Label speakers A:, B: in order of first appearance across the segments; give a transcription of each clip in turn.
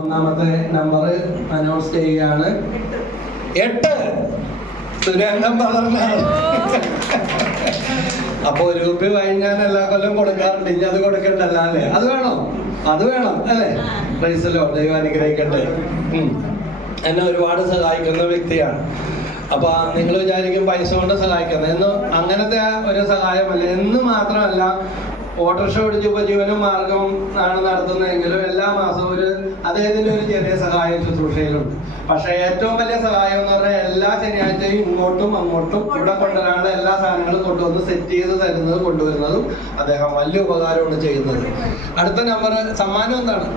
A: ഒന്നാമത്തെ number announce ചെയ്യുകയാണ്. എട്ട്. സുരേന്ദ്രൻ പറഞ്ഞ അപ്പൊ ഒരു വാങ്ങി ഞാൻ എല്ലാ കൊല്ലം കൊടുക്കാറുണ്ട്. ഇനി അത് കൊടുക്കണ്ടല്ല അല്ലേ? അത് വേണം? അത് വേണം അല്ലേ? പ്രൈസല്ലോ ദൈവം അനുഗ്രഹിക്കട്ടെ. എന്നെ ഒരുപാട് സഹായിക്കുന്ന വ്യക്തിയാണ്. അപ്പൊ നിങ്ങൾ വിചാരിക്കും പൈസ കൊണ്ട് സഹായിക്കുന്നത്. എന്ന് അങ്ങനത്തെ ഒരു സഹായമല്ല. എന്ന് മാത്രമല്ല ഓട്ടോറിക്ഷ ഓടിച്ച് ഉപജീവന മാർഗം ആണ് നടത്തുന്നതെങ്കിലും എല്ലാ മാസവും ഒരു അദ്ദേഹത്തിന്റെ ഒരു ചെറിയ സഹായം ശുശ്രൂഷയിലുണ്ട്. പക്ഷെ ഏറ്റവും വലിയ സഹായം എന്ന് പറഞ്ഞാൽ എല്ലാ ശനിയാഴ്ചയും ഇങ്ങോട്ടും അങ്ങോട്ടും ഇവിടെ കൊണ്ടുവരാനുള്ള എല്ലാ സാധനങ്ങളും കൊണ്ടുവന്ന് സെറ്റ് ചെയ്ത് തരുന്നത് കൊണ്ടുവരുന്നതും അദ്ദേഹം വലിയ ഉപകാരമാണ് ചെയ്യുന്നത്. അടുത്ത നമ്പർ സമ്മാനം എന്താണ്?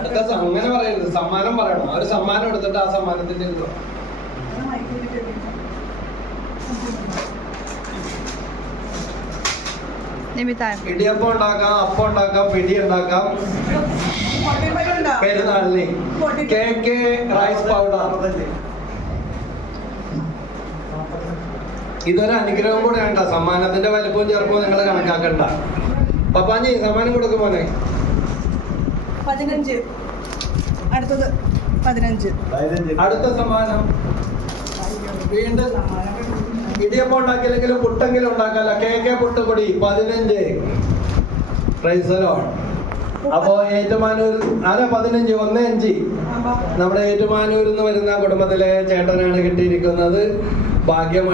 A: അടുത്ത അങ്ങനെ പറയരുത്. സമ്മാനം പറയണം. ആ ഒരു സമ്മാനം എടുത്തിട്ട് ആ സമ്മാനത്തിന്റെ ഇത് ഇടിയപ്പം ഉണ്ടാക്കാം അപ്പം ഉണ്ടാക്കാം പിടി ഉണ്ടാക്കാം പെരുന്നാളിന് കെ കെ റൈസ് പൗഡർ. ഇതൊരു അനുഗ്രഹം കൂടെ വേണ്ട സമ്മാനത്തിന്റെ വലിപ്പവും ചെറുപ്പവും നിങ്ങൾ കണക്കാക്കണ്ട. പപ്പാഞ്ഞി സമ്മാനം കൊടുക്കും മോനെ.
B: പതിനഞ്ച്. അടുത്തത് പതിനഞ്ച്.
A: അടുത്ത സമ്മാനം. വീണ്ടും ഇടിയപ്പം ഉണ്ടാക്കിയില്ലെങ്കിലും പുട്ടെങ്കിലും ഉണ്ടാക്കാല്ല. കെ കെ പുട്ടുപൊടി പതിനഞ്ച്. പ്രൈസലോ അപ്പോ ഏറ്റുമാനൂർ ആരാ പതിനഞ്ച്? ഒന്ന് അഞ്ച്. നമ്മുടെ ഏറ്റുമാനൂരിൽ നിന്ന് വരുന്ന കുടുംബത്തിലെ ചേട്ടനാണ് കിട്ടിയിരിക്കുന്നത്. ഭാഗ്യം